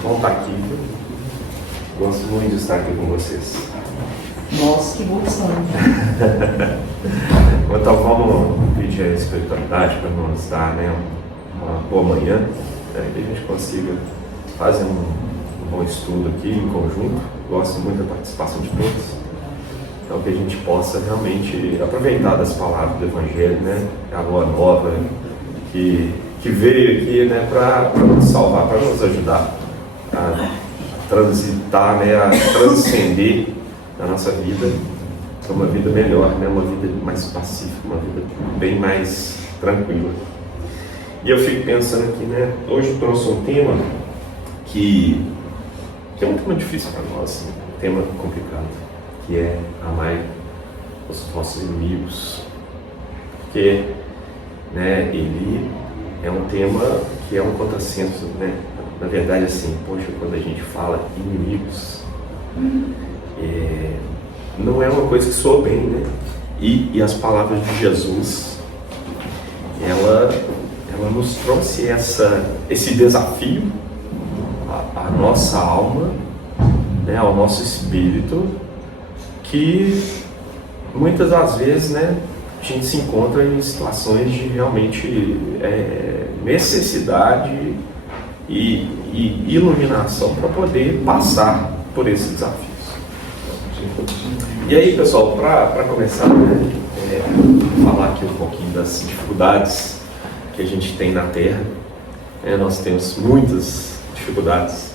Bom estar aqui. Gosto muito de estar aqui com vocês. Nossa, que emoção. Então vamos pedir a espiritualidade para nos dar, uma boa manhã, que a gente consiga fazer um bom estudo aqui em conjunto. Gosto muito da participação de todos. Então que a gente possa realmente aproveitar das palavras do Evangelho, a boa nova que veio aqui, para nos salvar, para nos ajudar a transitar, a transcender na nossa vida para uma vida melhor, uma vida mais pacífica, uma vida bem mais tranquila. E eu fico pensando aqui, hoje eu trouxe um tema que é um tema difícil para nós, um tema complicado, que é amar os nossos inimigos. Porque, ele é um tema que é um contrassenso, Na verdade, quando a gente fala inimigos, não é uma coisa que soa bem, E as palavras de Jesus, ela nos trouxe esse desafio à nossa alma, ao nosso espírito, que muitas das vezes, a gente se encontra em situações de realmente necessidade e iluminação para poder passar por esses desafios. E aí, pessoal, para começar, falar aqui um pouquinho das dificuldades que a gente tem na Terra. Nós temos muitas dificuldades,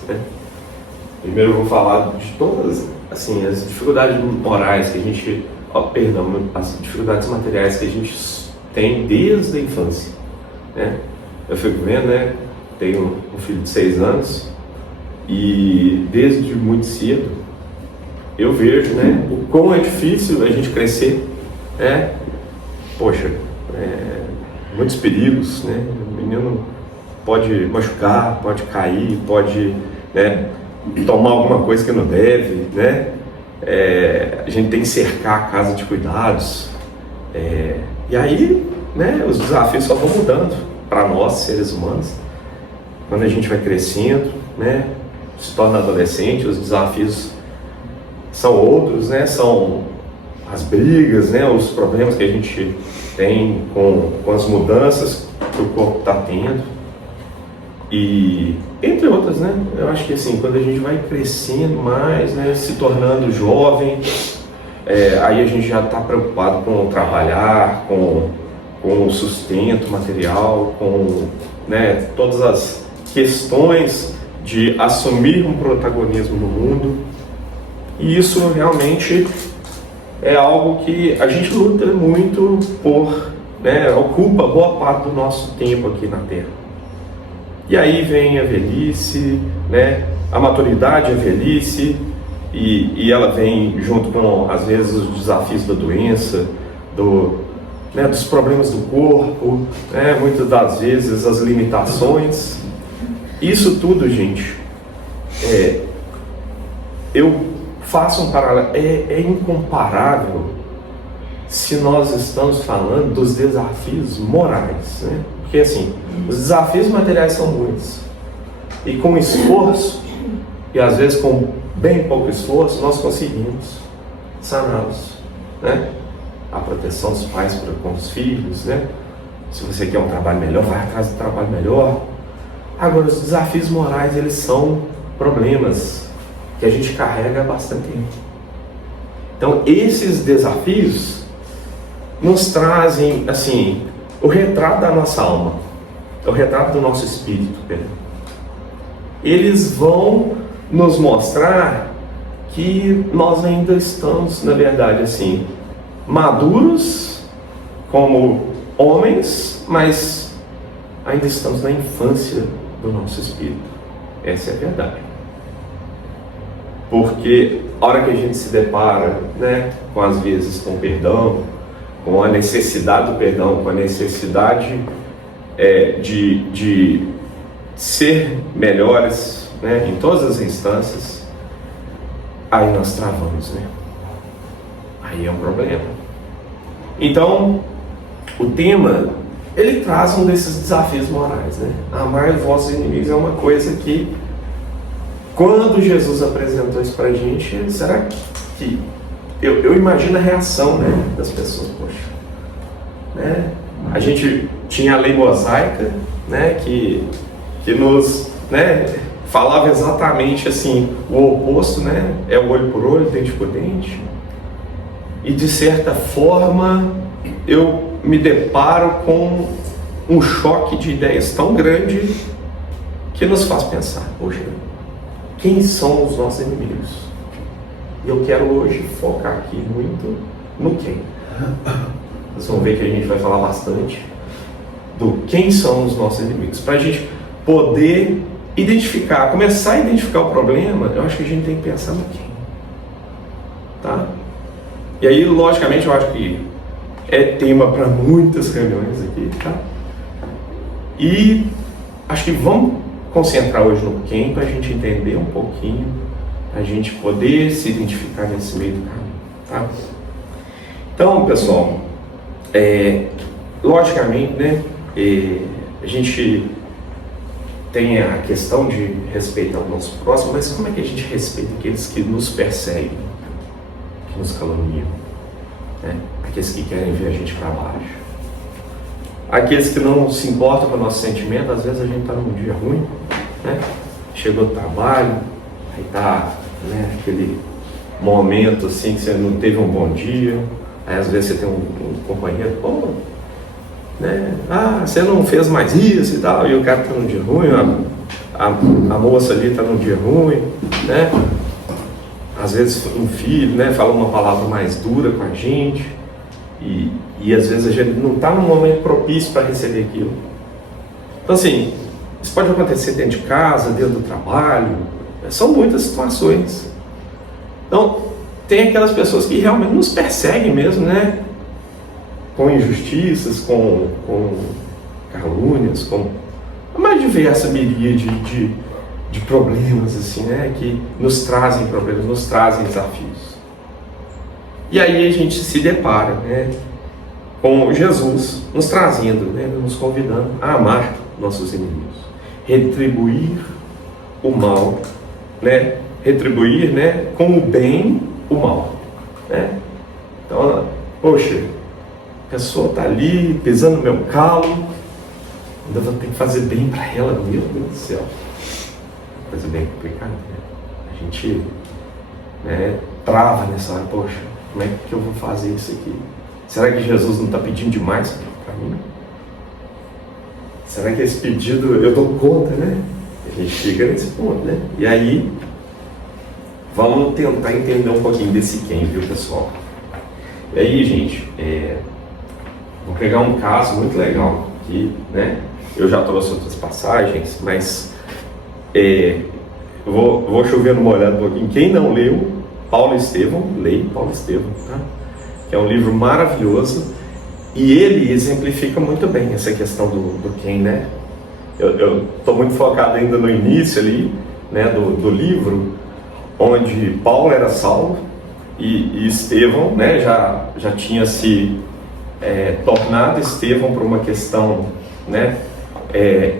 Primeiro eu vou falar de todas, as dificuldades morais que a gente, as dificuldades materiais que a gente tem desde a infância, Eu fico vendo, tenho um filho de 6 anos e desde muito cedo eu vejo, o quão é difícil a gente crescer, muitos perigos, O menino pode machucar, pode cair, pode, tomar alguma coisa que não deve, A gente tem que cercar a casa de cuidados, e aí, os desafios só vão mudando para nós, seres humanos, quando a gente vai crescendo, se torna adolescente, os desafios são outros, são as brigas, os problemas que a gente tem com as mudanças que o corpo está tendo, e entre outras, eu acho que quando a gente vai crescendo mais, se tornando jovem, aí a gente já está preocupado com trabalhar, com o sustento material, com todas as questões de assumir um protagonismo no mundo. E isso realmente é algo que a gente luta muito por, ocupa boa parte do nosso tempo aqui na Terra. E aí vem a velhice, a maturidade, a velhice, e ela vem junto com, às vezes, os desafios da doença, dos problemas do corpo, muitas das vezes as limitações. Isso tudo, gente, eu faço um paralelo, é incomparável se nós estamos falando dos desafios morais, Porque os desafios materiais são muitos, e com esforço, e às vezes com bem pouco esforço, nós conseguimos saná-los, A proteção dos pais com os filhos, Se você quer um trabalho melhor, vai atrás do trabalho melhor. Agora, os desafios morais, eles são problemas que a gente carrega há bastante tempo. Então, esses desafios nos trazem, o retrato da nossa alma, o retrato do nosso espírito, Eles vão nos mostrar que nós ainda estamos, na verdade, maduros como homens, mas ainda estamos na infância do nosso espírito. Essa é a verdade. Porque a hora que a gente se depara, com às vezes com o perdão, com a necessidade do perdão, com a necessidade de ser melhores, em todas as instâncias, aí nós travamos, Aí é um problema. Então, o tema, ele traz um desses desafios morais, Amar os vossos inimigos é uma coisa que quando Jesus apresentou isso para a gente, será que eu imagino a reação, né, das pessoas? Poxa, né? A gente tinha a lei mosaica, né, que nos, né, falava exatamente assim, o oposto, né, é o olho por olho, dente por dente. E de certa forma eu me deparo com um choque de ideias tão grande que nos faz pensar, poxa, quem são os nossos inimigos? E eu quero hoje focar aqui muito no quem. Vocês vão ver que a gente vai falar bastante do quem são os nossos inimigos. Para a gente poder identificar, começar a identificar o problema, eu acho que a gente tem que pensar no quem. Tá? E aí, logicamente, eu acho que é tema para muitas reuniões aqui, tá? E acho que vamos concentrar hoje no quem para a gente entender um pouquinho, a gente poder se identificar nesse meio do caminho, tá? Então, pessoal, logicamente, né, a gente tem a questão de respeitar o nosso próximo, mas como é que a gente respeita aqueles que nos perseguem, que nos caluniam, né? Aqueles que querem ver a gente para baixo, aqueles que não se importam com o nosso sentimento? Às vezes a gente está num dia ruim, né? Chegou do trabalho, aí está, né, aquele momento assim que você não teve um bom dia, aí às vezes você tem um companheiro, pô, né? Você não fez mais isso e tal, e o cara está num dia ruim, a moça ali está num dia ruim, né? Às vezes um filho, né, fala uma palavra mais dura com a gente, e às vezes a gente não está num momento propício para receber aquilo. Então assim, isso pode acontecer dentro de casa, dentro do trabalho, são muitas situações. Então, tem aquelas pessoas que realmente nos perseguem mesmo, né? Com injustiças, com calúnias, com a mais diversa miríade de problemas, assim, né? Que nos trazem problemas, nos trazem desafios. E aí a gente se depara, né, com Jesus nos trazendo, né, nos convidando a amar nossos inimigos, retribuir o mal, né? Retribuir, né, com o bem o mal, né? Então, poxa, a pessoa está ali pisando no meu calo, ainda vou ter que fazer bem para ela, meu Deus do céu, coisa bem complicada, né? A gente, né, trava nessa hora, poxa, como é que eu vou fazer isso aqui? Será que Jesus não está pedindo demais para mim? Será que esse pedido eu dou conta, né? A gente chega nesse ponto, né? E aí, vamos tentar entender um pouquinho desse quem, viu, pessoal? E aí, gente, vou pegar um caso muito legal aqui, né? Eu já trouxe outras passagens, mas vou chover numa olhada um pouquinho. Quem não leu Paulo e Estevão, leia Paulo e Estevão, tá? Que é um livro maravilhoso, e ele exemplifica muito bem essa questão do quem, né? Eu estou muito focado ainda no início ali, né, do livro, onde Paulo era Saulo e Estevão, né, já tinha se tornado Estevão por uma questão, né,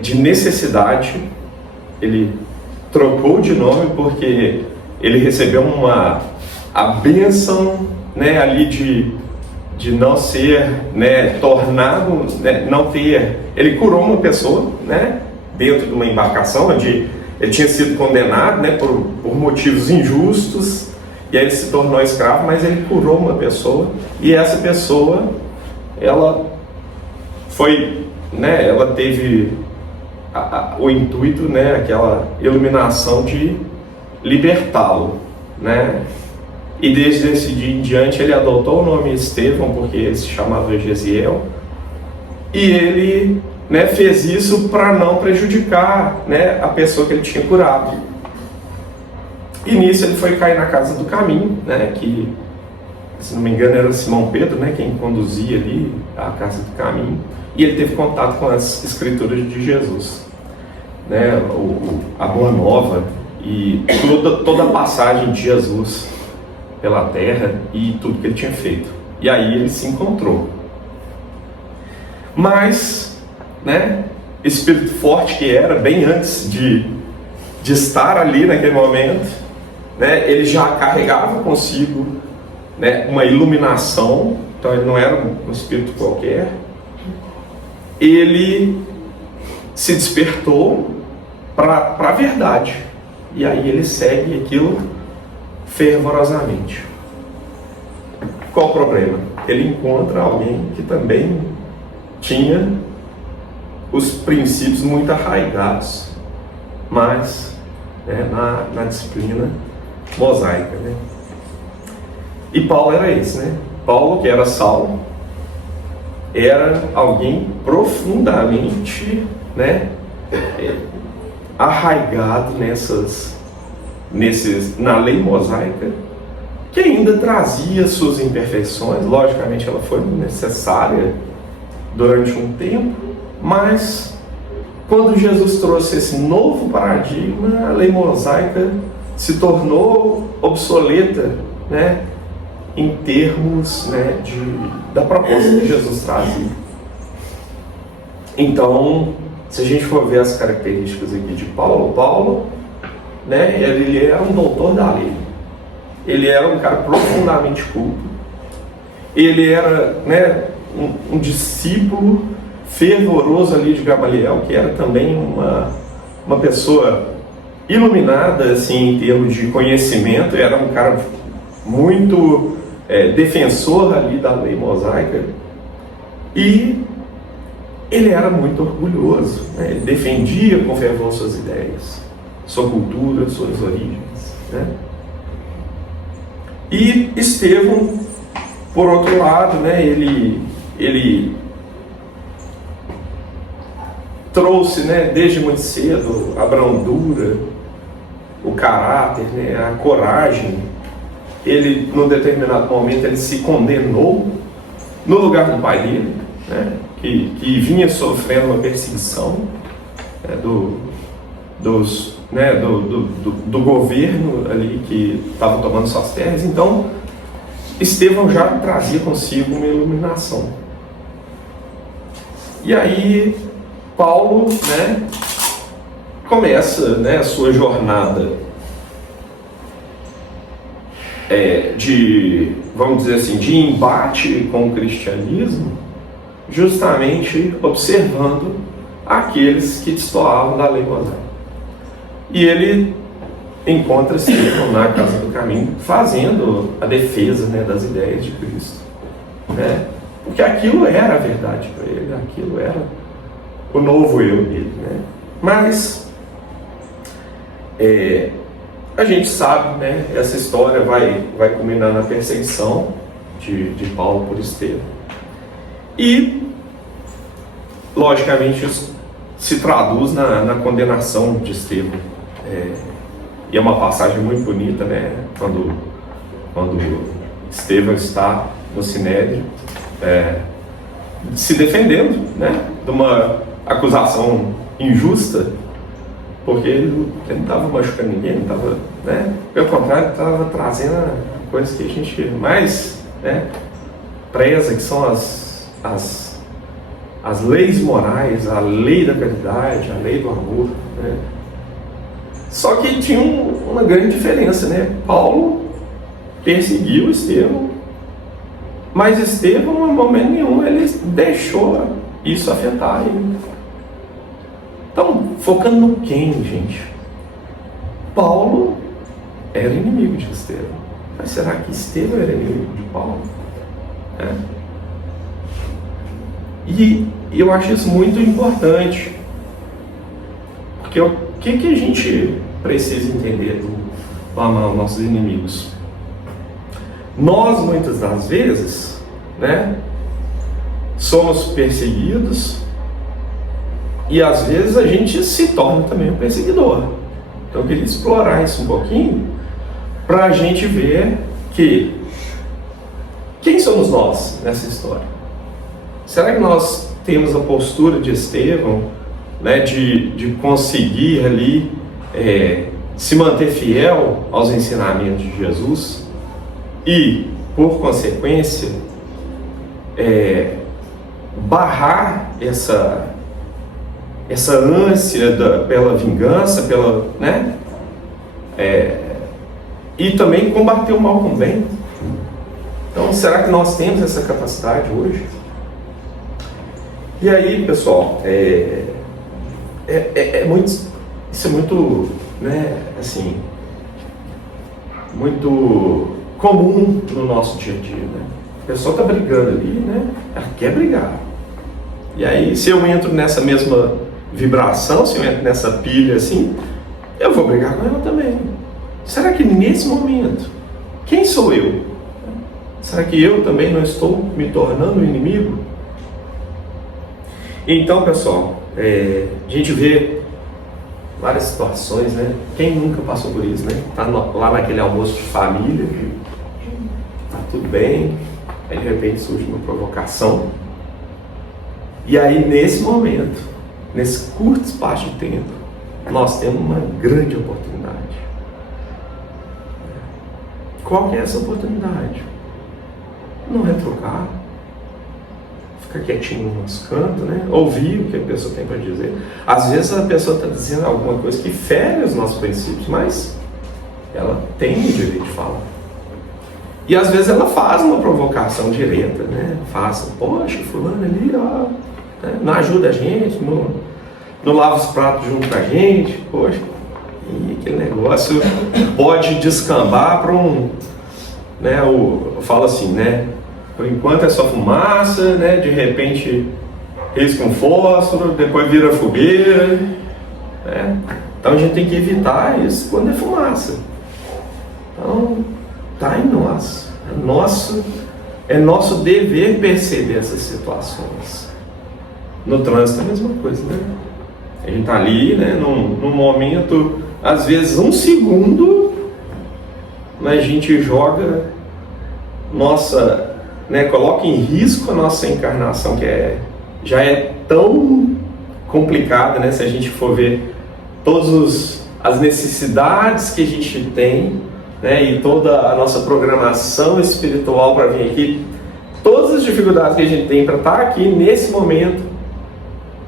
de necessidade. Ele trocou de nome porque ele recebeu a bênção, né, ali de não ser, né, tornado, né, não ter. Ele curou uma pessoa, né, dentro de uma embarcação onde ele tinha sido condenado, né, por motivos injustos, e aí ele se tornou escravo, mas ele curou uma pessoa, e essa pessoa, ela foi, né, ela teve o intuito, né, aquela iluminação de libertá-lo, né? E desde esse dia em diante ele adotou o nome Estevão, porque ele se chamava Gesiel, e ele, né, fez isso para não prejudicar, né, a pessoa que ele tinha curado. E nisso ele foi cair na casa do caminho, né, que, se não me engano, era Simão Pedro, né, quem conduzia ali a casa do caminho, e ele teve contato com as escrituras de Jesus, né, a Boa Nova e toda a passagem de Jesus pela terra e tudo que ele tinha feito. E aí ele se encontrou. Mas, né, espírito forte que era, bem antes de de estar ali naquele momento, né, ele já carregava consigo, né, uma iluminação, então ele não era um espírito qualquer. Ele se despertou para a verdade, e aí ele segue aquilo fervorosamente. Qual o problema? Ele encontra alguém que também tinha os princípios muito arraigados, mas, né, na disciplina mosaica, né? E Paulo era esse, né? Paulo, que era Saulo, era alguém profundamente, né, arraigado na lei mosaica, que ainda trazia suas imperfeições. Logicamente ela foi necessária durante um tempo, mas quando Jesus trouxe esse novo paradigma, a lei mosaica se tornou obsoleta, né, em termos, né, da proposta que Jesus trazia. Então, se a gente for ver as características aqui de Paulo, né, ele era um doutor da lei, ele era um cara profundamente culto, ele era, né, um discípulo fervoroso ali de Gamaliel, que era também uma pessoa iluminada assim, em termos de conhecimento, era um cara muito defensor ali da lei mosaica, e ele era muito orgulhoso, né? Ele defendia com fervor suas ideias, sua cultura, suas origens, né? E Estevão, por outro lado, né, ele trouxe, né, desde muito cedo a brandura, o caráter, né, a coragem. Ele, num determinado momento, ele se condenou no lugar do pai dele, né, que vinha sofrendo uma perseguição, né, do governo ali que estava tomando suas terras. Então, Estevão já trazia consigo uma iluminação. E aí, Paulo, né, começa, né, a sua jornada vamos dizer assim, de embate com o cristianismo, justamente observando aqueles que destoavam da lei mosaica. E ele encontra-se na Casa do Caminho, fazendo a defesa, né, das ideias de Cristo, né? Porque aquilo era a verdade para ele, aquilo era o novo eu dele, né? Mas a gente sabe, né, essa história vai culminar na perseguição de Paulo por Estevão, e logicamente isso se traduz na condenação de Estevão. E é uma passagem muito bonita, né, quando Estevão está no Sinédrio, se defendendo, né, de uma acusação injusta, porque ele não estava machucando ninguém, não estava, né, pelo contrário, estava trazendo coisas que a gente mais, né, preza, que são as leis morais, a lei da caridade, a lei do amor, né? Só que tinha uma grande diferença, né? Paulo perseguiu Estevão, mas Estevão, em momento nenhum, ele deixou isso afetar ele. Então, focando no quem, gente? Paulo era inimigo de Estevão. Mas será que Estevão era inimigo de Paulo? E eu acho isso muito importante, porque o que a gente precisa entender do amar os nossos inimigos? Nós, muitas das vezes, né, somos perseguidos, e às vezes a gente se torna também um perseguidor. Então eu queria explorar isso um pouquinho, para a gente ver quem somos nós nessa história. Será que nós temos a postura de Estevão, né, de conseguir ali se manter fiel aos ensinamentos de Jesus e, por consequência, essa ânsia pela vingança, pela, né? E também combater o mal com o bem. Então, será que nós temos essa capacidade hoje? E aí, pessoal, isso é muito, né, assim, muito comum no nosso dia a dia, né? A pessoa está brigando ali, né? Ela quer brigar. E aí, se eu entro nessa mesma vibração, se eu entro nessa pilha assim, eu vou brigar com ela também. Será que nesse momento, quem sou eu? Será que eu também não estou me tornando inimigo? Então, pessoal, a gente vê várias situações, né? Quem nunca passou por isso, né? Tá lá naquele almoço de família, tá tudo bem, aí de repente surge uma provocação. E aí, nesse momento, nesse curto espaço de tempo, nós temos uma grande oportunidade. Qual que é essa oportunidade? Não retrucar, ficar quietinho no nosso canto, né? Ouvir o que a pessoa tem para dizer. Às vezes a pessoa está dizendo alguma coisa que fere os nossos princípios, mas ela tem o direito de falar. E às vezes ela faz uma provocação direta, né? Faz, poxa, fulano ali, ó, né? Não ajuda a gente, não lava os pratos junto com a gente, poxa. E aquele negócio pode descambar para né, eu falo assim, né, por enquanto é só fumaça, né, de repente risca um fósforo, depois vira fogueira, né? Então a gente tem que evitar isso quando é fumaça. Então, tá em nós, é nosso dever perceber essas situações. No trânsito é a mesma coisa, né? A gente tá ali, né, num momento, às vezes um segundo, mas a gente joga coloca em risco a nossa encarnação, que já é tão complicada, né? Se a gente for ver todas as necessidades que a gente tem, né, e toda a nossa programação espiritual para vir aqui, todas as dificuldades que a gente tem para estar aqui nesse momento,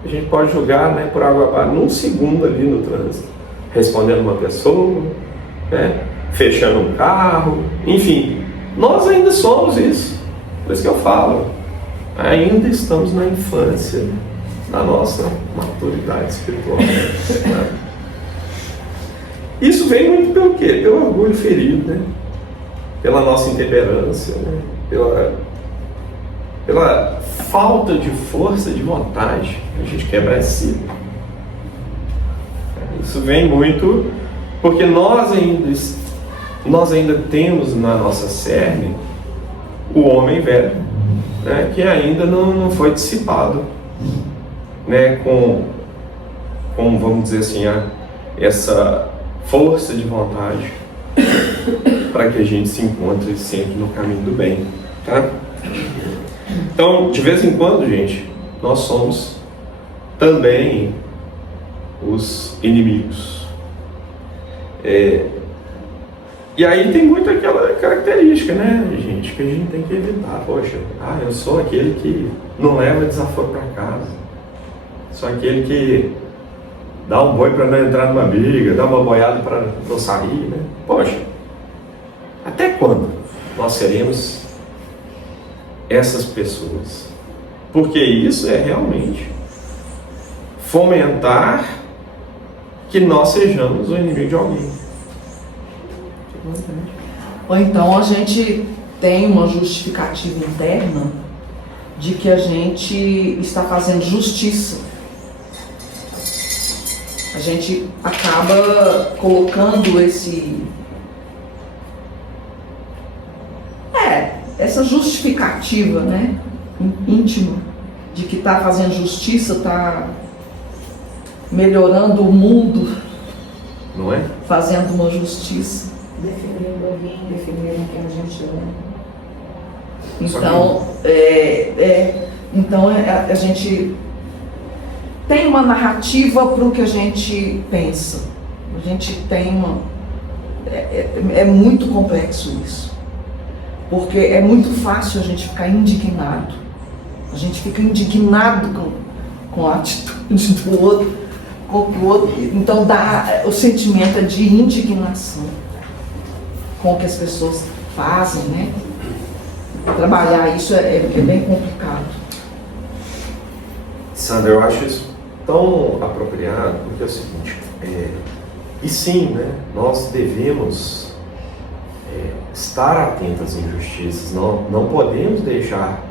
a gente pode jogar, né, por água abaixo, num segundo ali no trânsito, respondendo uma pessoa, né, fechando um carro, enfim, nós ainda somos isso. Por isso que eu falo, ainda estamos na infância da nossa maturidade espiritual. Né? Isso vem muito pelo quê? Pelo orgulho ferido, né? Pela nossa intemperância, né? Pela falta de força de vontade, a gente quebra esse ciclo. Isso vem muito porque nós ainda temos na nossa cerne o homem velho, né, que ainda não foi dissipado, né, com vamos dizer assim, essa força de vontade para que a gente se encontre sempre no caminho do bem, tá? Então, de vez em quando, gente, nós somos também os inimigos. E aí tem muito aquela característica, né, gente, que a gente tem que evitar. Poxa, eu sou aquele que não leva desaforo para casa. Sou aquele que dá um boi para não entrar numa briga, dá uma boiada para não sair, né? Poxa, até quando nós seremos essas pessoas? Porque isso é realmente fomentar que nós sejamos o inimigo de alguém. Ou então a gente tem uma justificativa interna de que a gente está fazendo justiça. A gente acaba colocando essa justificativa, né, íntima, de que está fazendo justiça, está melhorando o mundo, não é? Fazendo uma justiça. Defendendo alguém, defendendo quem a gente ama. Então, a gente tem uma narrativa para o que a gente pensa. A gente tem é muito complexo isso. Porque é muito fácil a gente ficar indignado. A gente fica indignado com a atitude do outro, com o que o outro. Então dá o sentimento de indignação com o que as pessoas fazem, né? Trabalhar isso é bem complicado. Sandra, eu acho isso tão apropriado, porque é o seguinte, e sim, né, nós devemos estar atentos às injustiças, não podemos deixar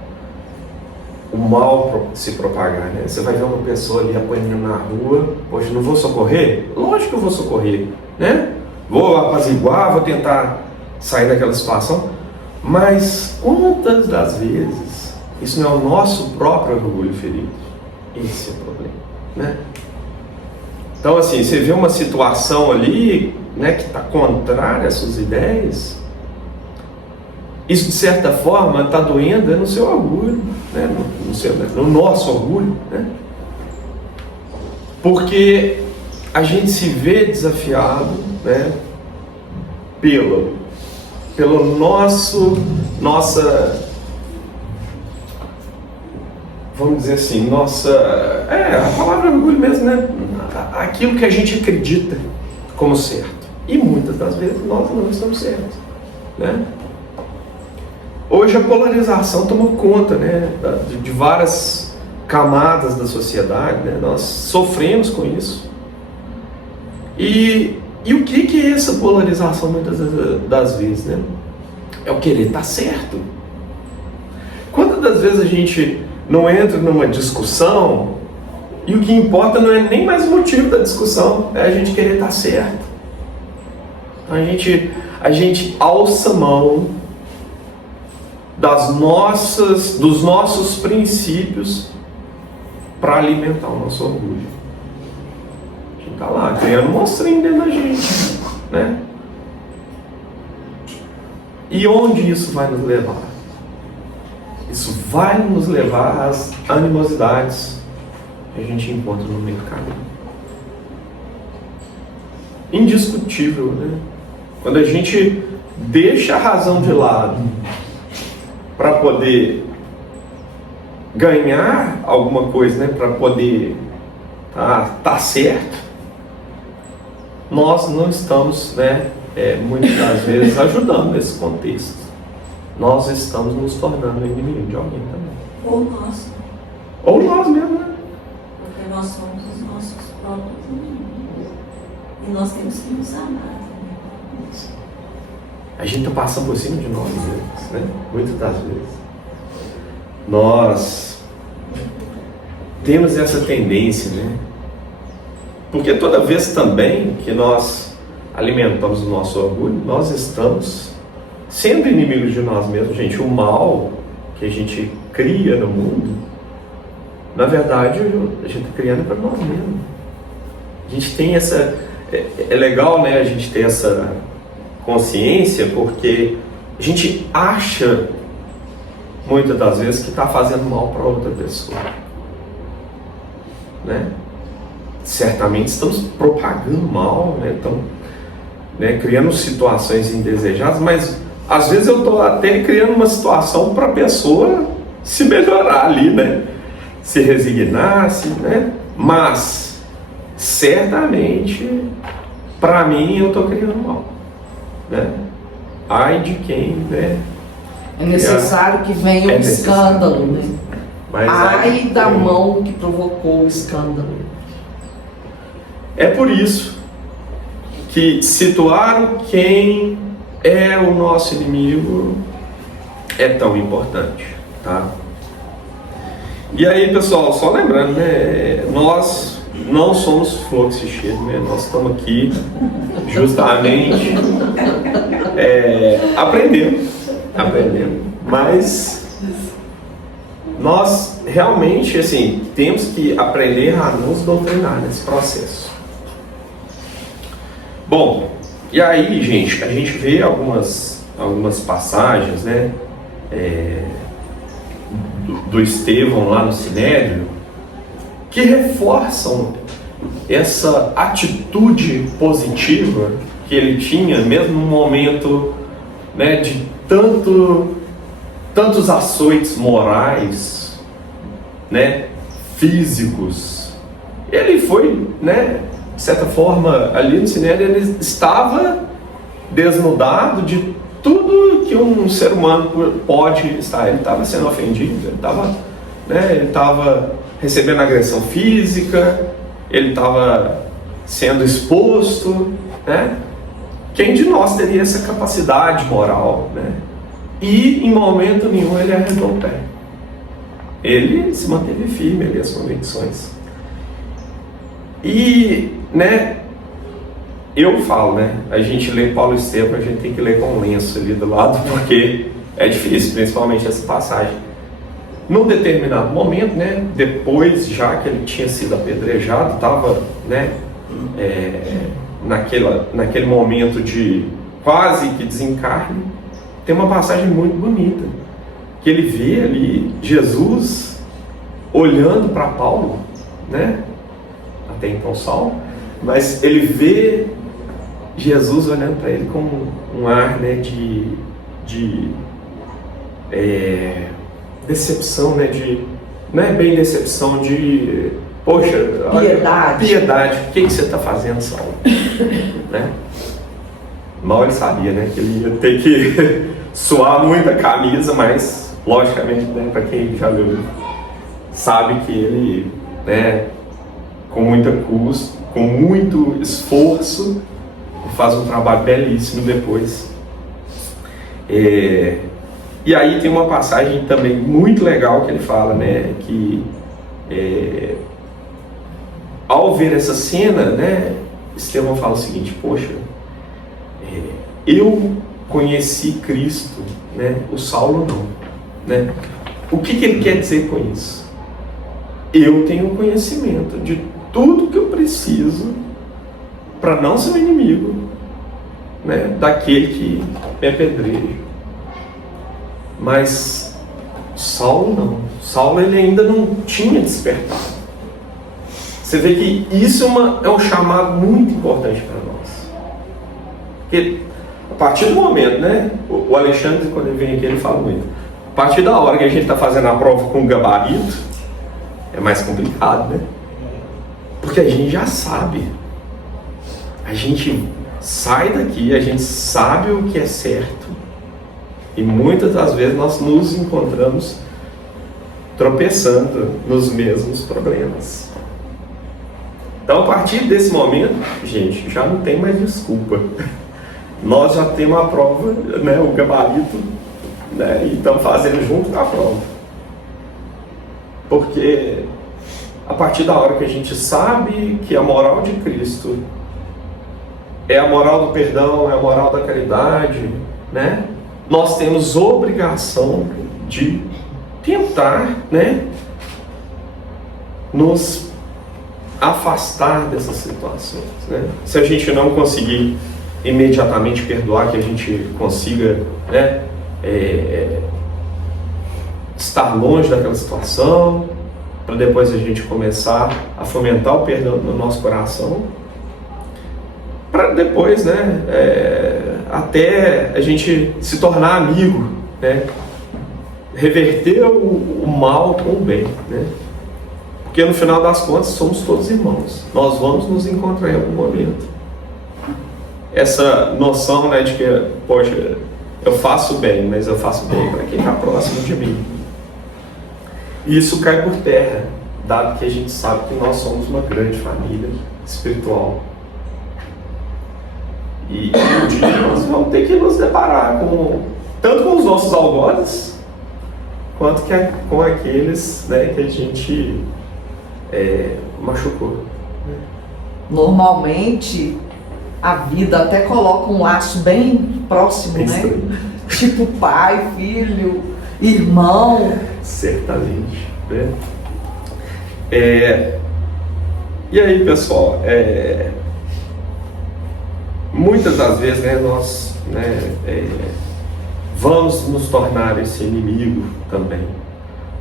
o mal se propagar, né? Você vai ver uma pessoa ali apanhando na rua, poxa, não vou socorrer? Lógico que eu vou socorrer, né? Vou apaziguar, vou tentar sair daquela situação, mas quantas das vezes isso não é o nosso próprio orgulho ferido? Esse é o problema, né? Então, assim, você vê uma situação ali, né, que está contrária às suas ideias, isso de certa forma está doendo no seu orgulho, né, no nosso orgulho, né? Porque a gente se vê desafiado, né, pelo nossa, vamos dizer assim, a palavra orgulho mesmo, né? Aquilo que a gente acredita como certo. E muitas das vezes nós não estamos certos, né? Hoje a polarização tomou conta, né, de várias camadas da sociedade, né? Nós sofremos com isso. E o que é essa polarização muitas das vezes, né? É o querer estar certo. Quantas das vezes a gente não entra numa discussão e o que importa não é nem mais o motivo da discussão, é a gente querer estar certo. A gente alça mão dos nossos princípios para alimentar o nosso orgulho. A gente está lá criando um monstrinho dentro da gente, né? E onde isso vai nos levar? Isso vai nos levar às animosidades que a gente encontra no meio do caminho. Indiscutível, né? Quando a gente deixa a razão de lado para poder ganhar alguma coisa, né? Para poder tá certo, nós não estamos, né, muitas das vezes ajudando nesse contexto. Nós estamos nos tornando inimigo de alguém também. Ou nós mesmos, né? Porque nós somos os nossos próprios inimigos. E nós temos que nos amar também. A gente está passando por cima de nós mesmos, né? Muitas das vezes. Nós temos essa tendência, né? Porque toda vez também que nós alimentamos o nosso orgulho, nós estamos sendo inimigos de nós mesmos. Gente, o mal que a gente cria no mundo, na verdade, a gente está criando para nós mesmos. A gente tem essa... É legal, né, a gente ter essa consciência, porque a gente acha, muitas das vezes, que está fazendo mal para outra pessoa, né? Certamente estamos propagando mal, né? Então, né, criando situações indesejadas, mas às vezes eu estou até criando uma situação para a pessoa se melhorar ali, né? Se resignar, né? Mas certamente para mim eu estou criando mal, né? Ai de quem, né? É necessário que venha um escândalo, né? Mas ai da mão que provocou o escândalo. É por isso que situar quem é o nosso inimigo é tão importante, tá? E aí, pessoal, só lembrando, né? Nós não somos fluxo e cheiro, né? Nós estamos aqui justamente aprendendo. Mas nós realmente, assim, temos que aprender a nos doutrinar nesse processo. Bom, e aí, gente, a gente vê algumas passagens, né, do Estevão lá no Sinédrio, que reforçam essa atitude positiva que ele tinha, mesmo no momento, né, de tantos açoites morais, né, físicos. Ele foi, né, de certa forma, ali no Sinédrio, ele estava desnudado de tudo que um ser humano pode estar. Ele estava sendo ofendido, ele estava recebendo agressão física, ele estava sendo exposto, né? Quem de nós teria essa capacidade moral, né? E em momento nenhum ele arredou o pé. Ele se manteve firme ali as convicções. E, né, eu falo, né, a gente lê Paulo e Estevão, a gente tem que ler com um lenço ali do lado, porque é difícil, principalmente essa passagem. Num determinado momento, né, depois já que ele tinha sido apedrejado, estava, né, naquele momento de quase que desencarne, tem uma passagem muito bonita, que ele vê ali Jesus olhando para Paulo, né, até então Saulo, mas ele vê Jesus olhando para ele com um ar, né, de decepção, né, não é bem decepção, de poxa, piedade, o que você está fazendo, Saulo? Né? Mal ele sabia, né, que ele ia ter que suar muito a camisa, mas logicamente, né, para quem já leu, sabe que ele, né, com muita custo, com muito esforço, faz um trabalho belíssimo depois. E aí tem uma passagem também muito legal que ele fala, né, que ao ver essa cena, né, Estevão fala o seguinte: poxa, eu conheci Cristo, né, o Saulo não, né? O que ele quer dizer com isso? Eu tenho conhecimento de tudo que eu preciso para não ser um inimigo, né, daquele que me apedreja. Mas Saulo não. Saulo ele ainda não tinha despertado. Você vê que isso é um chamado muito importante para nós. Porque a partir do momento, né, o Alexandre, quando ele vem aqui, ele fala muito. A partir da hora que a gente está fazendo a prova com gabarito, é mais complicado, né? Porque a gente já sabe. A gente sai daqui, a gente sabe o que é certo. E muitas das vezes nós nos encontramos tropeçando nos mesmos problemas. Então, a partir desse momento, gente, já não tem mais desculpa. Nós já temos a prova, né, o gabarito, né, e estamos fazendo junto com a prova. Porque a partir da hora que a gente sabe que a moral de Cristo é a moral do perdão, é a moral da caridade, né, nós temos obrigação de tentar, né, nos afastar dessas situações, né? Se a gente não conseguir imediatamente perdoar, que a gente consiga, né, estar longe daquela situação, para depois a gente começar a fomentar o perdão no nosso coração, para depois, né, até a gente se tornar amigo, né, reverter o mal com o bem, né? Porque no final das contas somos todos irmãos, nós vamos nos encontrar em algum momento. Essa noção, né, de que, poxa, eu faço bem, mas eu faço bem para quem está próximo de mim. E isso cai por terra, dado que a gente sabe que nós somos uma grande família espiritual. E um dia nós vamos ter que nos deparar tanto com os nossos algozes, quanto com aqueles, né, que a gente machucou. Normalmente, a vida até coloca um laço bem próximo, né? Tipo pai, filho, irmão. Certamente, né? E aí, pessoal, muitas das vezes, né, nós, né, vamos nos tornar esse inimigo também.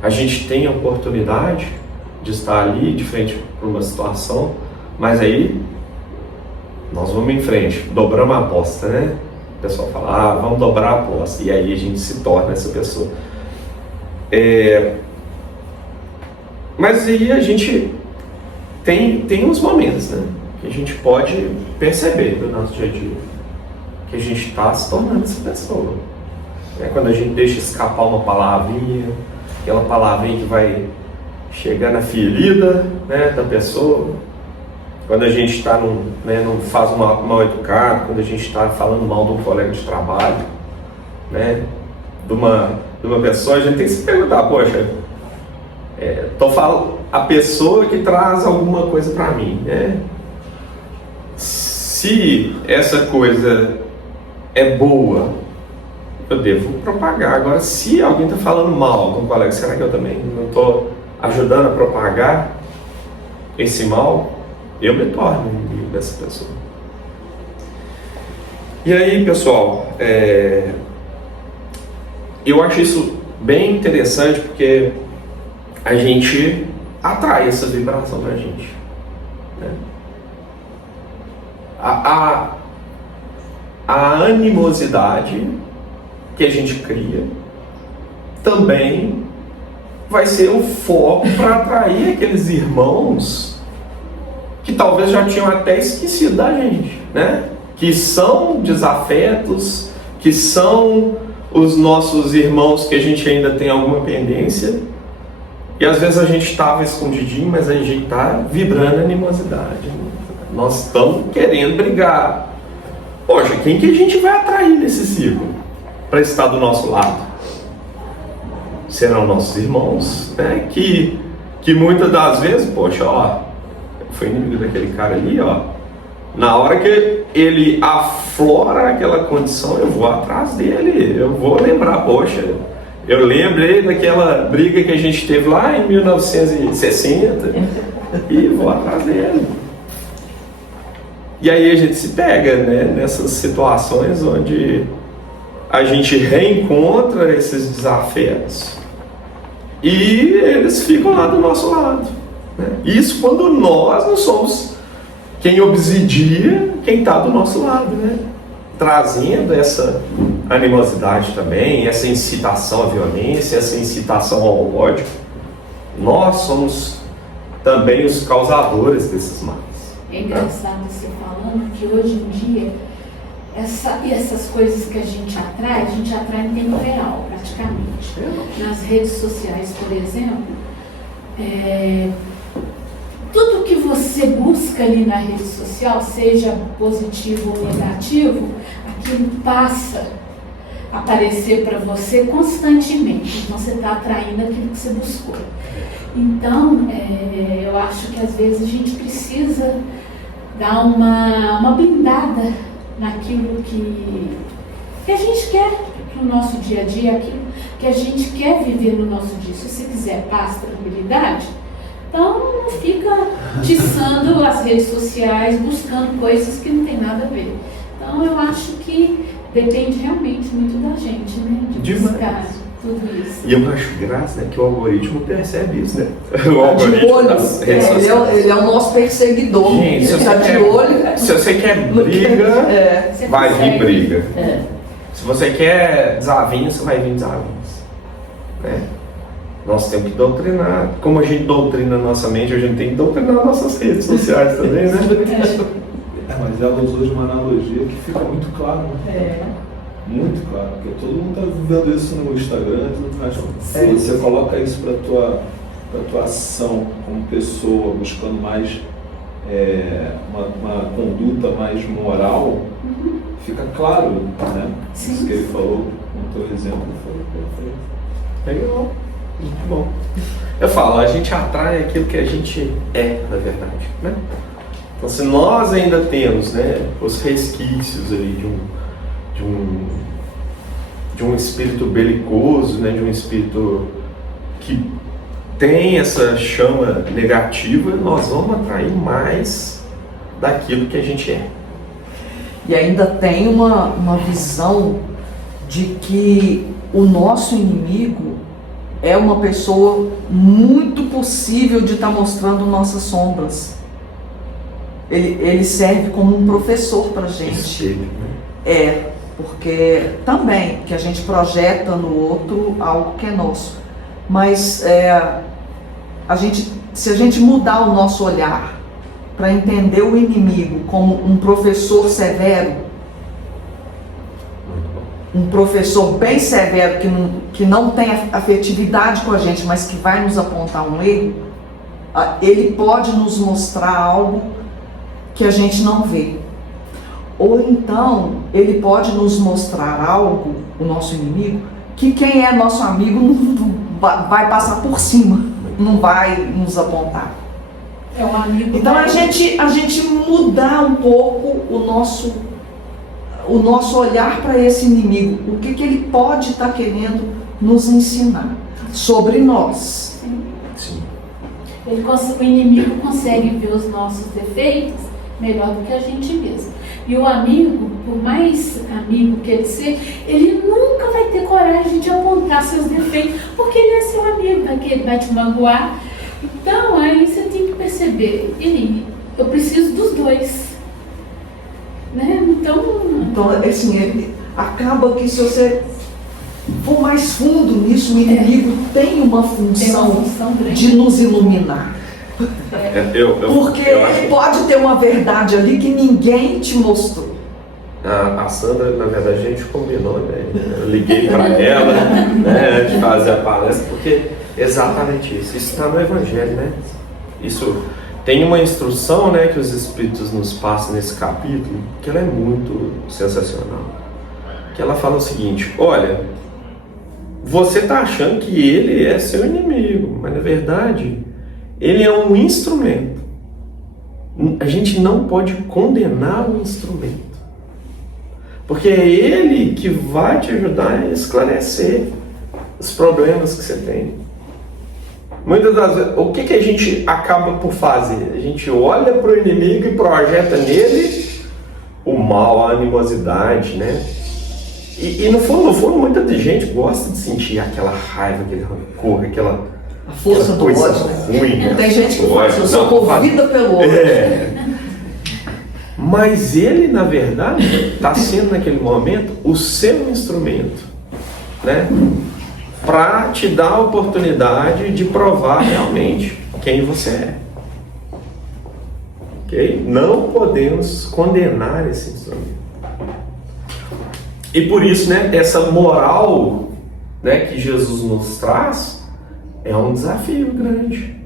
A gente tem a oportunidade de estar ali de frente para uma situação, mas aí nós vamos em frente, dobramos a aposta, né? O pessoal fala, vamos dobrar a aposta, e aí a gente se torna essa pessoa. Mas aí a gente tem uns momentos, né? Que a gente pode perceber no nosso dia a dia que a gente está se tornando essa pessoa. É quando a gente deixa escapar uma palavrinha, aquela palavrinha que vai chegar na ferida, né, da pessoa. Quando a gente está não faz um mal educado, quando a gente está falando mal de um colega de trabalho, né, de uma pessoa, a gente tem que se perguntar, poxa, a pessoa que traz alguma coisa para mim, né? Se essa coisa é boa, eu devo propagar. Agora, se alguém está falando mal de um colega, será que eu também não estou ajudando a propagar esse mal? Eu me torno inimigo dessa pessoa. E aí, pessoal, eu acho isso bem interessante porque a gente atrai essa vibração pra gente, né? A animosidade que a gente cria também vai ser o foco para atrair aqueles irmãos que talvez já tinham até esquecido da gente, né? Que são desafetos, que são os nossos irmãos que a gente ainda tem alguma pendência. E às vezes a gente estava escondidinho, mas a gente está vibrando animosidade. Nós estamos querendo brigar. Poxa, quem que a gente vai atrair nesse ciclo para estar do nosso lado? Serão nossos irmãos, né? Que muitas das vezes, poxa, ó, foi inimigo daquele cara ali, ó. Na hora que ele aflora aquela condição, eu vou atrás dele, eu vou lembrar, poxa, eu lembrei daquela briga que a gente teve lá em 1960 e vou atrás dele. E aí a gente se pega, né, nessas situações onde a gente reencontra esses desafetos e eles ficam lá do nosso lado, né? Isso quando nós não somos quem obsidia quem está do nosso lado, né? Trazendo essa animosidade também, essa incitação à violência, essa incitação ao ódio. Nós somos também os causadores desses males. É engraçado você falando que hoje em dia essas coisas que a gente atrai em tempo real, praticamente. Nas redes sociais, por exemplo, tudo que você busca ali na rede social, seja positivo ou negativo, aquilo passa a aparecer para você constantemente. Então você está atraindo aquilo que você buscou. Então, eu acho que às vezes a gente precisa dar uma blindada naquilo que a gente quer para o nosso dia a dia, aquilo que a gente quer viver no nosso dia. Se você quiser paz, tranquilidade, então não fica tiçando as redes sociais, buscando coisas que não tem nada a ver. Então eu acho que depende realmente muito da gente, né? De buscar tudo isso. E eu acho graça, né, que o algoritmo percebe isso, né? O De algoritmo olho. das redes sociais. Ele é o nosso perseguidor. Gente, Ele está de olho. Se você quer briga, Você vai vir consegue. briga. É. Se você quer desavinho, você vai vir desavinhos, né? Nós temos que doutrinar. Como a gente doutrina a nossa mente, a gente tem que doutrinar nossas redes sociais também, né? Mas ela usou de uma analogia que fica muito claro, né? Muito claro, porque todo mundo está vendo isso no Instagram, tudo mais. Você coloca isso para tua ação como pessoa, buscando mais uma conduta mais moral, fica claro, né? Sim. Isso que ele falou, com o teu exemplo, foi perfeito. Legal, muito bom. Eu falo, a gente atrai aquilo que a gente é, na verdade, né? Então, se nós ainda temos, né, os resquícios ali de um espírito belicoso, né, de um espírito que tem essa chama negativa, nós vamos atrair mais daquilo que a gente é. E ainda tem uma visão de que o nosso inimigo é uma pessoa muito possível de estar mostrando nossas sombras. Ele serve como um professor para a gente. Espelho, né? Porque também que a gente projeta no outro algo que é nosso. Mas se a gente mudar o nosso olhar para entender o inimigo como um professor severo, um professor bem severo que não tem afetividade com a gente, mas que vai nos apontar um erro, ele pode nos mostrar algo que a gente não vê. Ou então, ele pode nos mostrar algo, o nosso inimigo, que quem é nosso amigo não vai passar por cima, não vai nos apontar. É um amigo. Então a gente mudar um pouco o nosso olhar para esse inimigo, o que ele pode estar querendo nos ensinar sobre nós. Sim. O inimigo consegue ver os nossos defeitos melhor do que a gente mesmo. E o amigo, por mais amigo que ele seja, ele nunca vai ter coragem de apontar seus defeitos, porque ele é seu amigo, ele vai te magoar. Então, aí você tem que perceber, eu preciso dos dois. Né? Então, assim, acaba que se você for mais fundo nisso, o inimigo tem uma função de nos iluminar. Porque ele pode ter uma verdade ali que ninguém te mostrou. A Sandra, na verdade, a gente combinou, né? Eu liguei para ela, né, antes de fazer a palestra, porque exatamente isso está no Evangelho, né? Isso tem uma instrução, né, que os Espíritos nos passam nesse capítulo, que ela é muito sensacional. Que ela fala o seguinte: olha, você está achando que ele é seu inimigo, mas na verdade ele é um instrumento. A gente não pode condenar o instrumento, porque é ele que vai te ajudar a esclarecer os problemas que você tem. Muitas das vezes, o que a gente acaba por fazer? A gente olha para o inimigo e projeta nele o mal, a animosidade, né? E no fundo, muita gente gosta de sentir aquela raiva, aquele rancor, aquela a força do coisa ódio. ruim. Tem gente que faz, eu sou movida pelo ódio. Mas ele, na verdade, está sendo naquele momento o seu instrumento, né? Para te dar a oportunidade de provar realmente quem você é. Ok? Não podemos condenar esse instrumento. E por isso, né, essa moral, né, que Jesus nos traz é um desafio grande.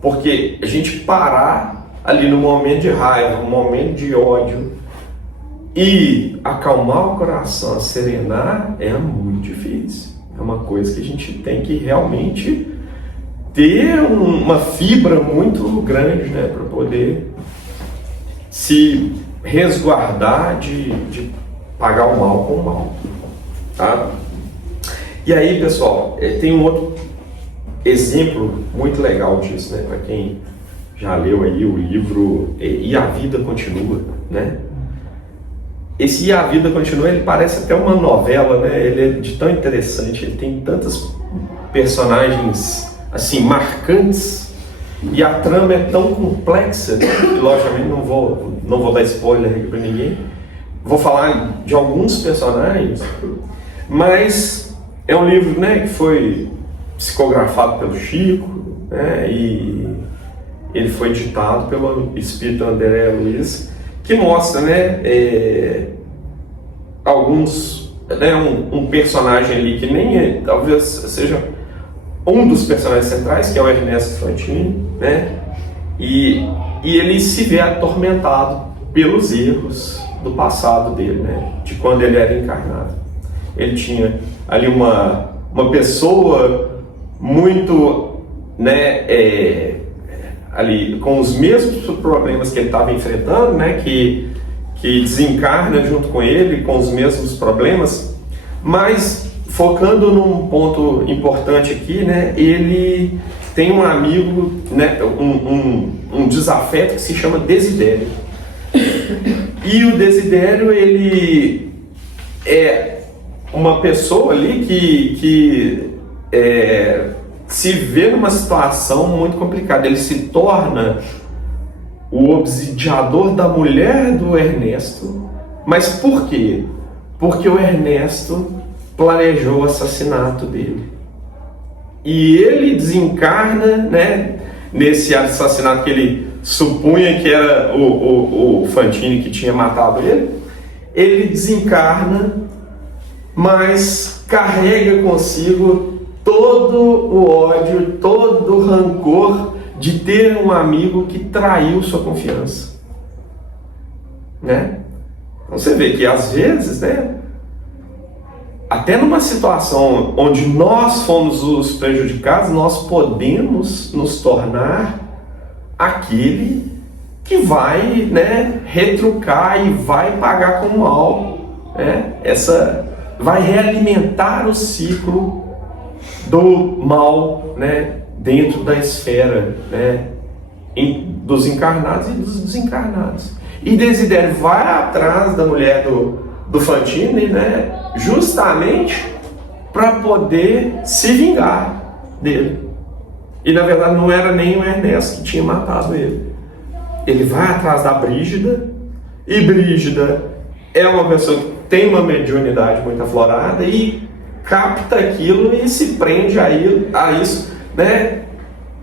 Porque a gente parar ali no momento de raiva, no momento de ódio, e acalmar o coração, serenar, é muito difícil. É uma coisa que a gente tem que realmente ter uma fibra muito grande, né, para poder se resguardar de pagar o mal com o mal. Tá? E aí, pessoal, tem um outro exemplo muito legal disso, né, para quem já leu aí o livro E a Vida Continua, né? Esse E a Vida Continua, ele parece até uma novela, né? Ele é de tão interessante, ele tem tantos personagens assim marcantes e a trama é tão complexa que, logicamente, não vou dar spoiler aqui para ninguém. Vou falar de alguns personagens, mas é um livro, né, que foi psicografado pelo Chico, né, e ele foi ditado pelo espírito André Luiz, que mostra, né, alguns, né, um personagem ali que nem talvez seja um dos personagens centrais, que é o Ernesto Fantini, né, e ele se vê atormentado pelos erros do passado dele, né, de quando ele era encarnado. Ele tinha ali uma pessoa muito, né, ali com os mesmos problemas que ele estava enfrentando, né, que desencarna junto com ele com os mesmos problemas, mas focando num ponto importante aqui, né, ele tem um amigo, né, um desafeto que se chama Desidério. E o Desidério, ele é uma pessoa ali que se vê numa situação muito complicada. Ele se torna o obsidiador da mulher do Ernesto. Mas por quê? Porque o Ernesto planejou o assassinato dele. e ele desencarna, né, nesse assassinato que ele supunha que era o Fantini que tinha matado ele. Ele desencarna, mas carrega consigo todo o ódio, todo o rancor de ter um amigo que traiu sua confiança, né? Então você vê que às vezes, né, até numa situação onde nós fomos os prejudicados, nós podemos nos tornar aquele que vai, né, retrucar e vai pagar com o mal, né? Vai realimentar o ciclo do mal, né, dentro da esfera, né, dos encarnados e dos desencarnados. E Desidério vai atrás da mulher do Fantini, né, justamente para poder se vingar dele. E na verdade não era nem o Ernesto que tinha matado ele. Ele vai atrás da Brígida, e Brígida é uma pessoa que tem uma mediunidade muito aflorada e capta aquilo e se prende a isso, né,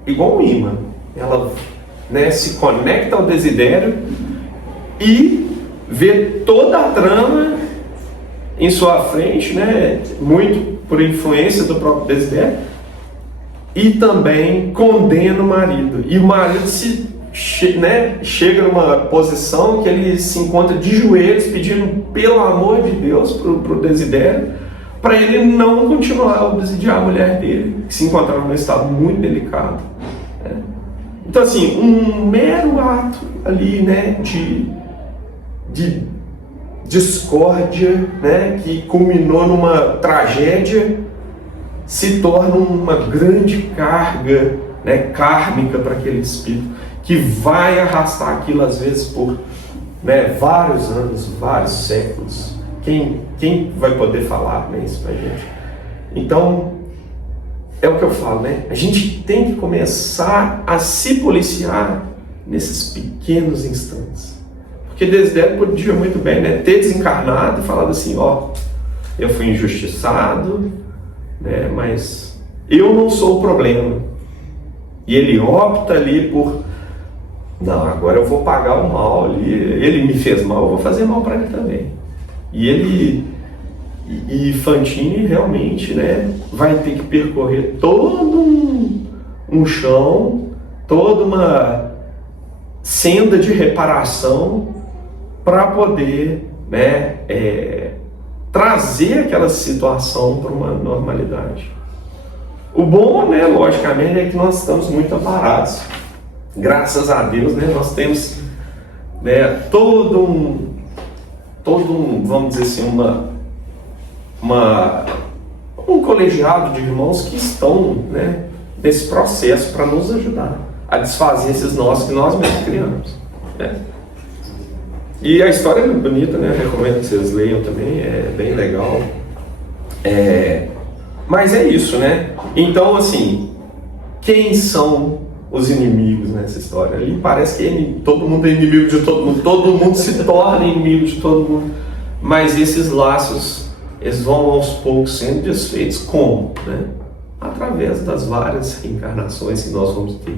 igual um imã. Ela, né, se conecta ao Desidério e vê toda a trama em sua frente, né, muito por influência do próprio Desidério, e também condena o marido. E o marido chega numa posição que ele se encontra de joelhos pedindo pelo amor de Deus para o Desidério, para ele não continuar a obsidiar a mulher dele, que se encontrava num estado muito delicado, né? Então assim, um mero ato ali, né, de discórdia, né, que culminou numa tragédia, se torna uma grande carga, né, kármica para aquele espírito, que vai arrastar aquilo às vezes por, né, vários anos, vários séculos. Quem vai poder falar, né, isso pra gente? Então, é o que eu falo, né? A gente tem que começar a se policiar nesses pequenos instantes. Porque Desidério podia muito bem, né, ter desencarnado e falado assim, ó, eu fui injustiçado, né, mas eu não sou o problema. E ele opta ali por, não, agora eu vou pagar o mal ali, ele me fez mal, eu vou fazer mal para ele também. E Fantini realmente, né, vai ter que percorrer todo um chão, toda uma senda de reparação para poder, né, trazer aquela situação para uma normalidade. O bom, né, logicamente, é que nós estamos muito amparados. Graças a Deus, né, nós temos, né, todo um, vamos dizer assim, um colegiado de irmãos que estão, né, nesse processo para nos ajudar a desfazer esses nós que nós mesmos criamos, né? E a história é muito bonita, né? Eu recomendo que vocês leiam também, é bem legal. Mas é isso, né? Então, assim, quem são os inimigos nessa história? Ali parece que todo mundo é inimigo de todo mundo se torna inimigo de todo mundo, mas esses laços, eles vão aos poucos sendo desfeitos como? Né? Através das várias reencarnações que nós vamos ter,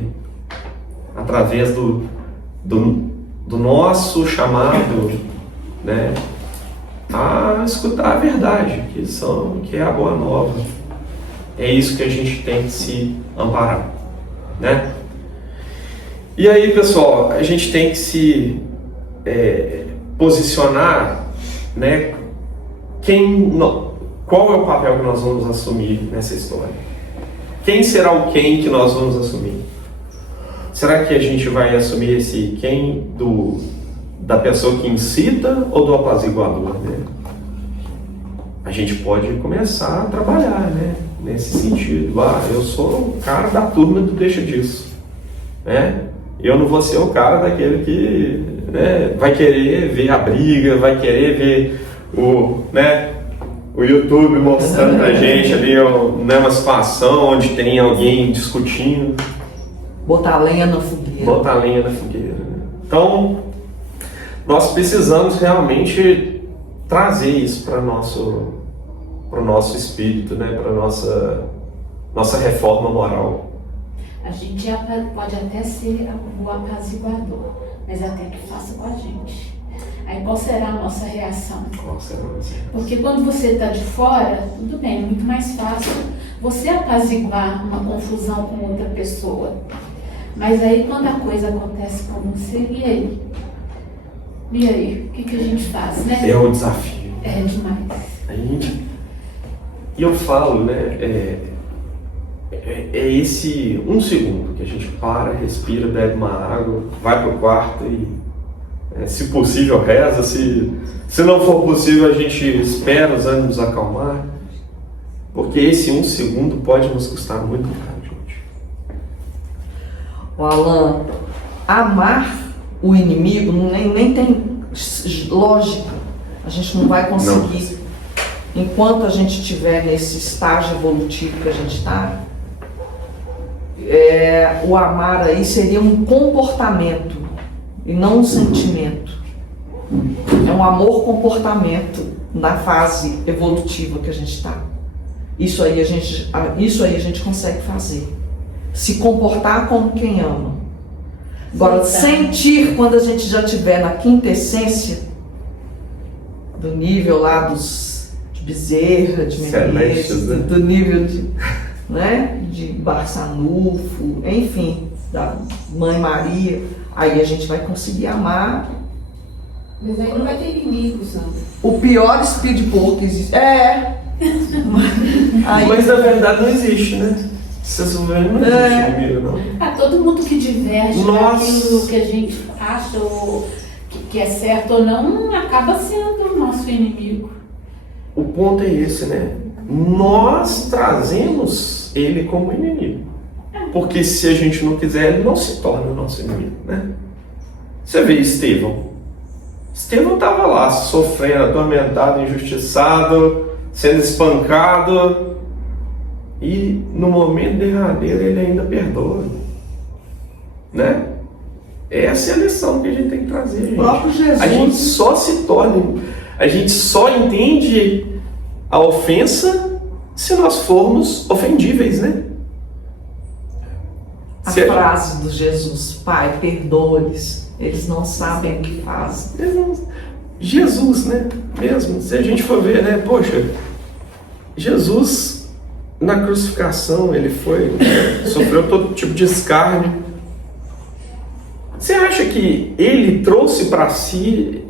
através do nosso chamado, né, a escutar a verdade, que é a boa nova. É isso que a gente tem que se amparar, né? E aí, pessoal, a gente tem que se posicionar, né? Qual é o papel que nós vamos assumir nessa história? Quem será o quem que nós vamos assumir? Será que a gente vai assumir esse quem da pessoa que incita ou do apaziguador, né? A gente pode começar a trabalhar, né, nesse sentido. Eu sou o cara da turma do deixa disso, né? Eu não vou ser o cara daquele que, né, vai querer ver a briga, vai querer ver o YouTube mostrando pra gente ali, né, uma situação onde tem alguém discutindo. Botar lenha na fogueira. Então, nós precisamos realmente trazer isso para o nosso espírito, né, para nossa reforma moral. A gente pode até ser o apaziguador, mas até que faça com a gente. Aí qual será a nossa reação? Qual será a nossa reação? Porque quando você está de fora, tudo bem, é muito mais fácil você apaziguar uma confusão com outra pessoa. Mas aí quando a coisa acontece com você, e aí? E aí? O que a gente faz, né? É o desafio. É demais. E eu falo, né? É esse 1 segundo que a gente para, respira, bebe uma água, vai pro quarto e, se possível, reza. Se não for possível, a gente espera os ânimos acalmar. Porque esse 1 segundo pode nos custar muito caro, gente. O Alan, amar o inimigo nem tem lógica. A gente não vai conseguir. Enquanto a gente estiver nesse estágio evolutivo que a gente está, o amar aí seria um comportamento e não um sentimento. É um amor-comportamento na fase evolutiva que a gente está. Isso aí a gente consegue fazer. Se comportar como quem ama. Agora, sentir quando a gente já estiver na quinta essência, do nível lá de Bezerra, de Menezes, do nível de Barçanufo, enfim, da Mãe Maria, aí a gente vai conseguir amar. Mas aí não vai ter inimigos, não. O pior speedboat que existe. Mas na verdade não existe, né? Vocês não existe inimigo, não. Todo mundo que diverge daquilo que a gente acha ou que é certo ou não, acaba sendo o nosso inimigo. O ponto é esse, né? Nós trazemos ele como inimigo. Porque se a gente não quiser, ele não se torna o nosso inimigo, né? Você vê Estevão estava lá, sofrendo, atormentado, injustiçado, sendo espancado, e no momento derradeiro ele ainda perdoa, né? Essa é a lição que a gente tem que trazer, gente. O próprio Jesus. A gente só se torna, a gente só entende a ofensa se nós formos ofendíveis, né? A frase do Jesus: Pai, perdoa-lhes, eles não sabem o que fazem. Jesus, né? Mesmo, se a gente for ver, né? Poxa, Jesus, na crucificação, ele sofreu todo tipo de escárnio. Você acha que ele trouxe para si,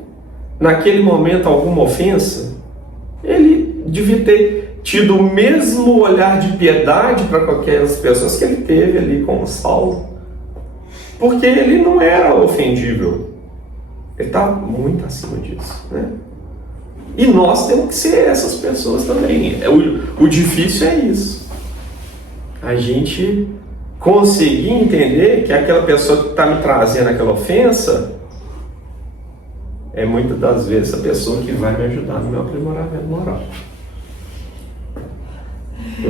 naquele momento, alguma ofensa? Ele devia ter tido o mesmo olhar de piedade para qualquer das pessoas que ele teve ali com Saulo. Porque ele não era ofendível. Ele está muito acima disso, né? E nós temos que ser essas pessoas também. O difícil é isso. A gente conseguir entender que aquela pessoa que está me trazendo aquela ofensa é muitas das vezes a pessoa que vai me ajudar no meu aprimoramento moral.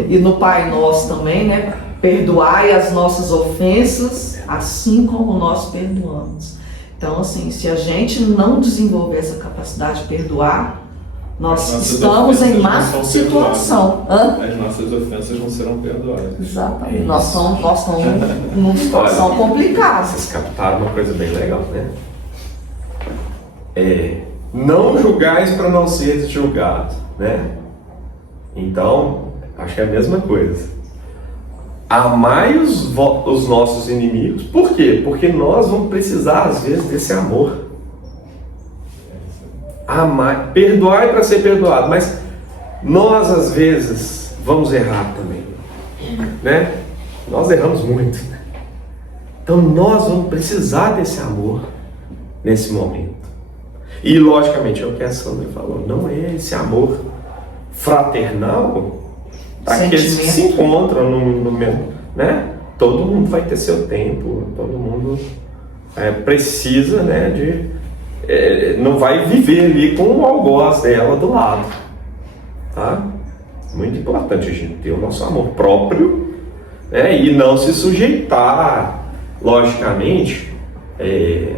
E no Pai Nosso também, né? Perdoai as nossas ofensas, assim como nós perdoamos. Então, assim, se a gente não desenvolver essa capacidade de perdoar, nós estamos em má situação. As nossas ofensas não serão perdoadas. Exatamente. Nós estamos numa situação complicada. Vocês captaram uma coisa bem legal, né? Não julgais para não seres julgados, né? Então, acho que é a mesma coisa. Amai os nossos inimigos. Por quê? Porque nós vamos precisar, às vezes, desse amor. Amai, perdoai para ser perdoado. Mas nós, às vezes, vamos errar também, né? Nós erramos muito. Então, nós vamos precisar desse amor nesse momento. E, logicamente, é o que a Sandra falou. Não é esse amor fraternal daqueles que se encontram no mesmo, né? Todo mundo vai ter seu tempo, todo mundo precisa, né, não vai viver ali com o algoz dela do lado, tá? Muito importante a gente ter o nosso amor próprio, né, e não se sujeitar, logicamente,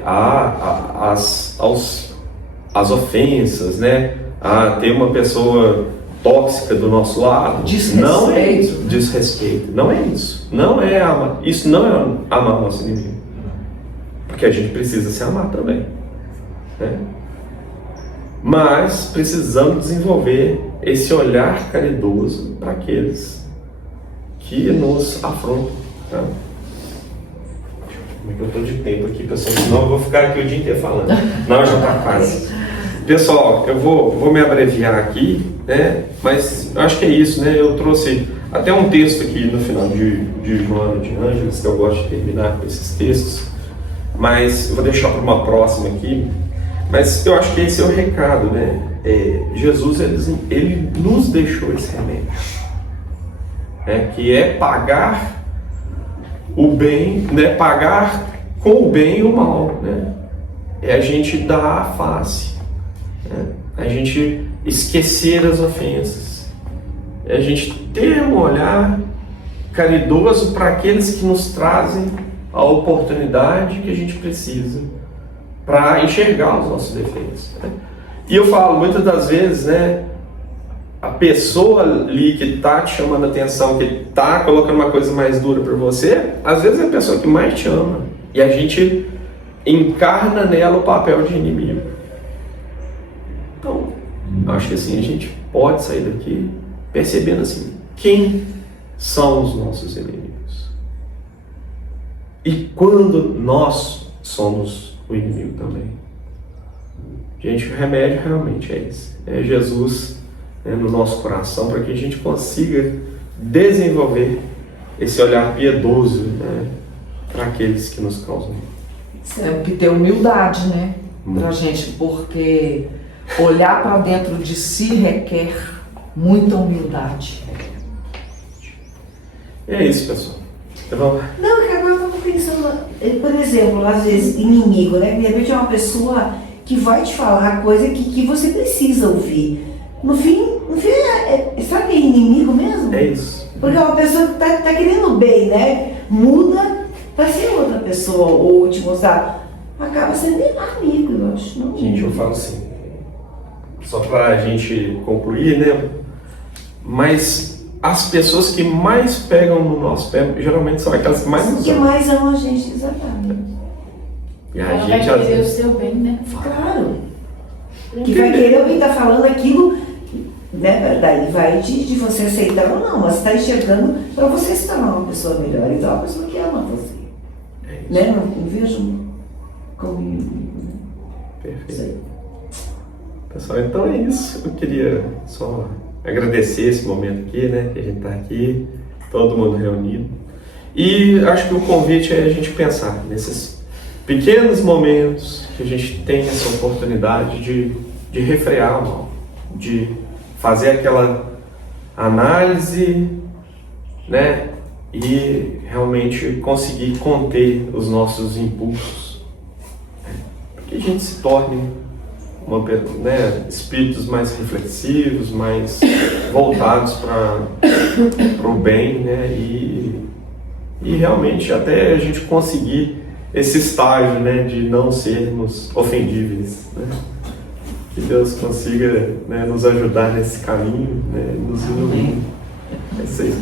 às ofensas, né? A ter uma pessoa tóxica do nosso lado. Desrespeito. Não é isso. Desrespeito. Não é isso. Não é amar. Isso não é amar o nosso inimigo. Porque a gente precisa se amar também. Né? Mas precisamos desenvolver esse olhar caridoso para aqueles que nos afrontam. Tá? Como é que eu estou de tempo aqui, pessoal? Senão eu vou ficar aqui o dia inteiro falando. Não, já está quase. Pessoal, eu vou me abreviar aqui, né? Mas eu acho que é isso, né? Eu trouxe até um texto aqui no final de Joana de Ângeles, que eu gosto de terminar com esses textos, mas eu vou deixar para uma próxima aqui. Mas eu acho que esse é o recado, né? Jesus, ele nos deixou esse remédio, né? Que é pagar o bem, né? Pagar com o bem e o mal, né? É a gente dar a face, né? A gente esquecer as ofensas, é a gente ter um olhar caridoso para aqueles que nos trazem a oportunidade que a gente precisa para enxergar os nossos defeitos, né? E eu falo muitas das vezes, né? A pessoa ali que está te chamando a atenção, que está colocando uma coisa mais dura para você, às vezes é a pessoa que mais te ama. E a gente encarna nela o papel de inimigo. Então, acho que assim, a gente pode sair daqui percebendo assim, quem são os nossos inimigos. E quando nós somos o inimigo também. Gente, o remédio realmente é esse. É Jesus, né, no nosso coração, para que a gente consiga desenvolver esse olhar piedoso, né, para aqueles que nos causam. Temos que ter humildade, né? Pra gente, porque olhar para dentro de si requer muita humildade. É isso, pessoal. Então, Não, é que agora eu estava pensando, por exemplo, às vezes, inimigo, né? De repente é uma pessoa que vai te falar coisa que você precisa ouvir. No fim sabe que é inimigo mesmo? é isso. Porque é uma pessoa que tá querendo bem, né? Muda para ser outra pessoa, ou te mostrar. Acaba sendo amigo, eu acho. Não? Gente, eu falo assim, só para a gente concluir, né? Mas as pessoas que mais pegam no nosso pé, geralmente são aquelas que mais nos Que amam. mais amam a gente, exatamente. E a Ela vai gente, às querer o vezes, seu bem, né? Claro. Que vai querer alguém estar falando aquilo, né? Daí vai de você aceitar ou não, mas está enxergando para você se tornar uma pessoa melhor. Então, uma pessoa que ama você. é isso. Né? Não vejo como inimigo, né? Perfeito. Isso aí. Pessoal, então é isso. Eu queria só agradecer esse momento aqui, né? Que a gente está aqui, todo mundo reunido. E acho que o convite é a gente pensar nesses pequenos momentos que a gente tem essa oportunidade de refrear o mal, de fazer aquela análise, né? E realmente conseguir conter os nossos impulsos, né? Para que a gente se torne espíritos mais reflexivos, mais voltados para o bem, né? E realmente até a gente conseguir esse estágio, né, de não sermos ofendíveis, né? Que Deus consiga, né, nos ajudar nesse caminho, né, nos iluminar. É isso aí.